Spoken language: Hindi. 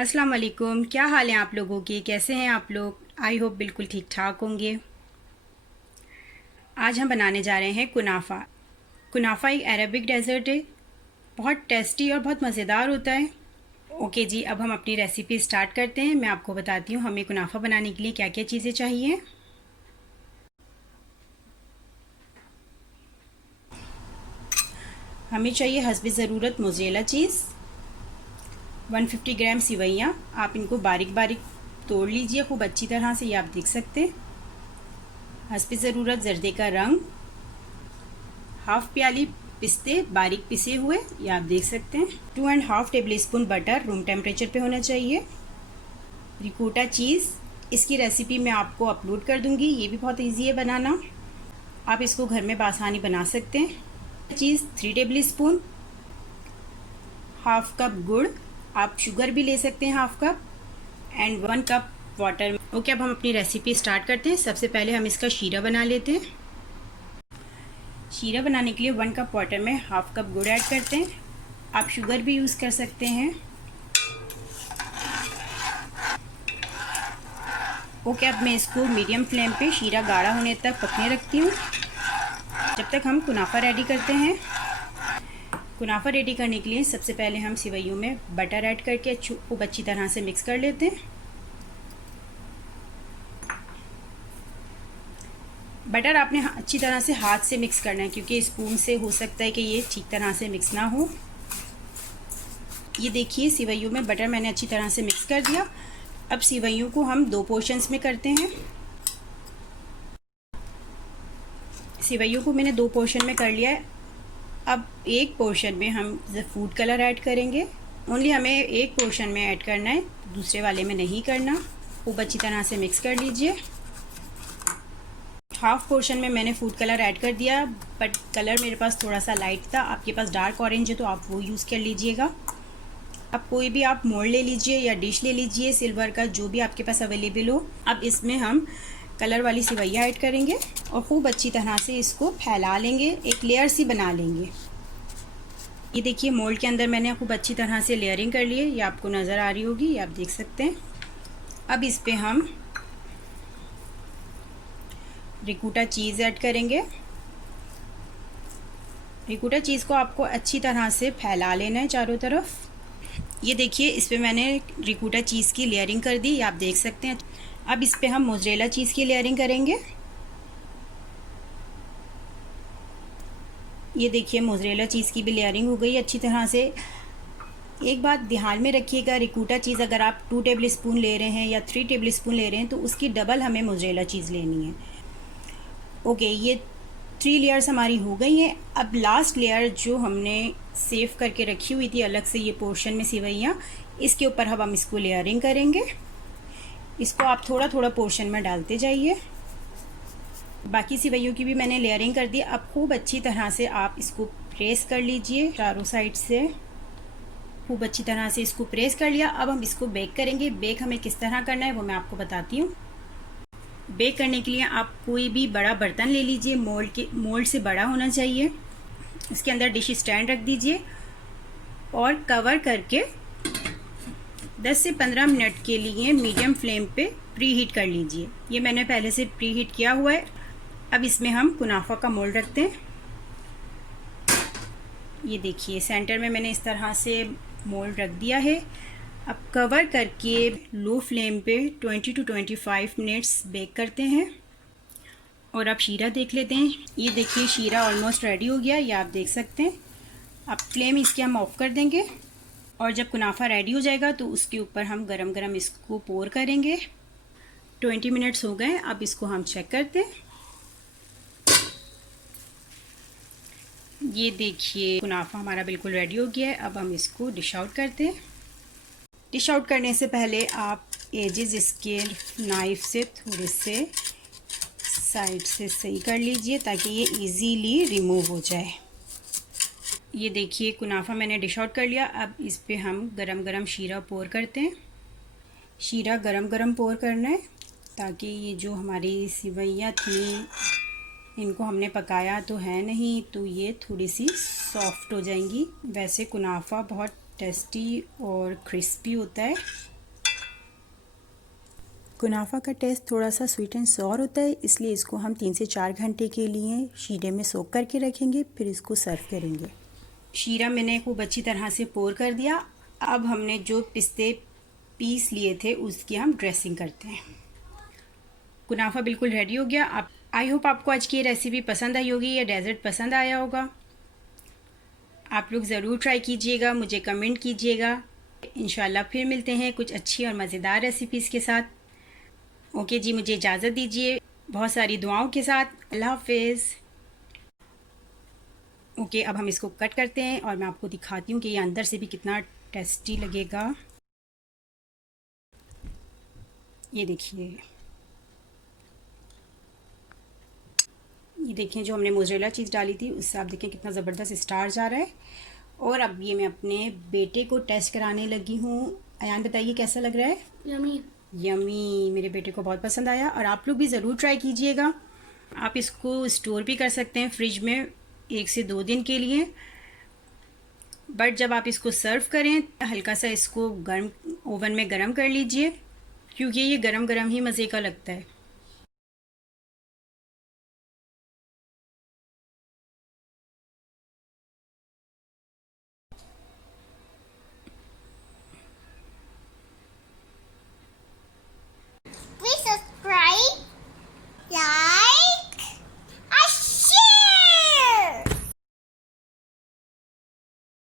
अस्सलाम वालेकुम। क्या हाल हैं आप लोगों के? कैसे हैं आप लोग? आई होप बिल्कुल ठीक ठाक होंगे। आज हम बनाने जा रहे हैं कुनाफ़ा। कुनाफ़ा एक अरबिक डेज़र्ट है, बहुत टेस्टी और बहुत मज़ेदार होता है। ओके जी, अब हम अपनी रेसिपी स्टार्ट करते हैं। मैं आपको बताती हूँ हमें कुनाफ़ा बनाने के लिए क्या क्या चीज़ें चाहिए। हमें चाहिए हस्बे ज़रूरत मोज़रेला चीज़, 150 ग्राम सिवैयाँ। आप इनको बारीक बारीक तोड़ लीजिए खूब अच्छी तरह से, ये आप देख सकते हैं। हस्बे ज़रूरत जर्दे का रंग, हाफ प्याली पिस्ते बारीक पिसे हुए, ये आप देख सकते हैं। 2.5 table spoon butter room temperature पे होना चाहिए। रिकोटा चीज़, इसकी रेसिपी मैं आपको अपलोड कर दूंगी, ये भी बहुत इजी है बनाना, आप इसको घर में बासानी बना सकते हैं। चीज़ 3 टेबल स्पून, हाफ कप गुड़, आप शुगर भी ले सकते हैं half cup, and 1 cup water. Okay, अब हम अपनी रेसिपी स्टार्ट करते हैं। सबसे पहले हम इसका शीरा बना लेते हैं। शीरा बनाने के लिए 1 कप वाटर में हाफ कप गुड़ ऐड करते हैं। आप शुगर भी यूज़ कर सकते हैं। ओके, अब मैं इसको मीडियम फ्लेम पे शीरा गाढ़ा होने तक पकने रखती हूँ, जब तक हम कुनाफा रेडी करते हैं। कुनाफा रेडी करने के लिए सबसे पहले हम सिवैयों में बटर ऐड करके खूब अच्छी तरह से मिक्स कर लेते हैं। बटर आपने अच्छी तरह से हाथ से मिक्स करना है, क्योंकि स्पून से हो सकता है कि ये ठीक तरह से मिक्स ना हो। ये देखिए, सिवैयों में बटर मैंने अच्छी तरह से मिक्स कर दिया। अब सिवैयों को हम 2 पोर्शंस में करते हैं। सिवैयों को मैंने 2 पोर्शन में कर लिया है। अब एक पोर्शन में हम फूड कलर ऐड करेंगे। ओनली हमें एक पोर्शन में ऐड करना है, दूसरे वाले में नहीं करना। खूब अच्छी तरह से मिक्स कर लीजिए। हाफ पोर्शन में मैंने फूड कलर ऐड कर दिया, बट कलर मेरे पास थोड़ा सा लाइट था। आपके पास डार्क ऑरेंज है तो आप वो यूज़ कर लीजिएगा। अब कोई भी आप मोल्ड ले लीजिए या डिश ले लीजिए सिल्वर का, जो भी आपके पास अवेलेबल हो। अब इसमें हम कलर वाली सिवैया ऐड करेंगे और खूब अच्छी तरह से इसको फैला लेंगे, एक लेयर सी बना लेंगे। ये देखिए, मोल्ड के अंदर मैंने खूब अच्छी तरह से लेयरिंग कर ली है, ये आपको नज़र आ रही होगी, ये आप देख सकते हैं। अब इस पे हम रिकोटा चीज़ ऐड करेंगे। रिकोटा चीज़ को आपको अच्छी तरह से फैला लेना है चारों तरफ। ये देखिए, इस पे मैंने रिकोटा चीज़ की लेयरिंग कर दी, ये आप देख सकते हैं। अब इस पे हम मोज़रेला चीज़ की लेयरिंग करेंगे। ये देखिए, मोज़रेला चीज़ की भी लेयरिंग हो गई अच्छी तरह से। एक बात ध्यान में रखिएगा, रिकोटा चीज़ अगर आप 2 टेबल स्पून ले रहे हैं या 3 टेबल स्पून ले रहे हैं तो उसकी डबल हमें मोज़रेला चीज़ लेनी है। ओके, ये 3 लेयर्स हमारी हो गई हैं। अब लास्ट लेयर जो हमने सेव करके रखी हुई थी अलग से, ये पोर्शन में सिवैयाँ, इसके ऊपर अब हम इसको लेयरिंग करेंगे। इसको आप थोड़ा थोड़ा पोर्शन में डालते जाइए। बाकी सिवैयों की भी मैंने लेयरिंग कर दी। अब खूब अच्छी तरह से आप इसको प्रेस कर लीजिए चारों साइड से। खूब अच्छी तरह से इसको प्रेस कर लिया। अब हम इसको बेक करेंगे। बेक हमें किस तरह करना है वो मैं आपको बताती हूँ। बेक करने के लिए आप कोई भी बड़ा बर्तन ले लीजिए, मोल्ड से बड़ा होना चाहिए। इसके अंदर डिश स्टैंड रख दीजिए और कवर करके 10 से 15 मिनट के लिए मीडियम फ्लेम पे प्री हीट कर लीजिए। ये मैंने पहले से प्री हीट किया हुआ है। अब इसमें हम कुनाफा का मोल्ड रखते हैं। ये देखिए, सेंटर में मैंने इस तरह से मोल्ड रख दिया है। अब कवर करके लो फ्लेम पे 20 to 25 मिनट्स बेक करते हैं। और अब शीरा देख लेते हैं। ये देखिए, शीरा ऑलमोस्ट रेडी हो गया, ये आप देख सकते हैं। अब फ्लेम इसके हम ऑफ कर देंगे और जब कुनाफा रेडी हो जाएगा तो उसके ऊपर हम गरम गरम इसको पोर करेंगे। 20 मिनट्स हो गए, अब इसको हम चेक करते हैं। ये देखिए, कुनाफा हमारा बिल्कुल रेडी हो गया है। अब हम इसको डिश आउट करते हैं। डिश आउट करने से पहले आप एजेस इसके नाइफ से थोड़े से साइड से सही कर लीजिए ताकि ये इजीली रिमूव हो जाए। ये देखिए, कुनाफा मैंने डिश आउट कर लिया। अब इस पे हम गरम गरम शीरा पोर करते हैं। शीरा गरम गरम पोर करना है ताकि ये जो हमारी सिवैयाँ थी, इनको हमने पकाया तो है नहीं, तो ये थोड़ी सी सॉफ्ट हो जाएंगी। वैसे कुनाफा बहुत टेस्टी और क्रिस्पी होता है। कुनाफा का टेस्ट थोड़ा सा स्वीट एंड सॉर होता है, इसलिए इसको हम 3 से 4 घंटे के लिए शीरे में सोक करके रखेंगे, फिर इसको सर्व करेंगे। शीरा मैंने खूब अच्छी तरह से पोर कर दिया। अब हमने जो पिस्ते पीस लिए थे उसकी हम ड्रेसिंग करते हैं। कुनाफा बिल्कुल रेडी हो गया। आप आई होप आपको आज की ये रेसिपी पसंद आई होगी या डेजर्ट पसंद आया होगा। आप लोग ज़रूर ट्राई कीजिएगा, मुझे कमेंट कीजिएगा। इंशाल्लाह फिर मिलते हैं कुछ अच्छी और मज़ेदार रेसिपीज़ के साथ। ओके जी, मुझे इजाज़त दीजिए बहुत सारी दुआओं के साथ। अल्लाह हाफिज़। ओके, अब हम इसको कट करते हैं और मैं आपको दिखाती हूँ कि ये अंदर से भी कितना टेस्टी लगेगा। ये देखिए, ये देखें जो हमने मोज़रेला चीज़ डाली थी उससे आप देखें कितना ज़बरदस्त स्टार्च आ रहा है। और अब ये मैं अपने बेटे को टेस्ट कराने लगी हूँ। अयान बताइए कैसा लग रहा है? यमी। यमी, मेरे बेटे को बहुत पसंद आया और आप लोग भी ज़रूर ट्राई कीजिएगा। आप इसको स्टोर भी कर सकते हैं फ्रिज में 1 से 2 दिन के लिए। बट जब आप इसको सर्व करें हल्का सा इसको गर्म ओवन में गर्म कर लीजिए, क्योंकि ये गरम गरम ही मज़े का लगता है।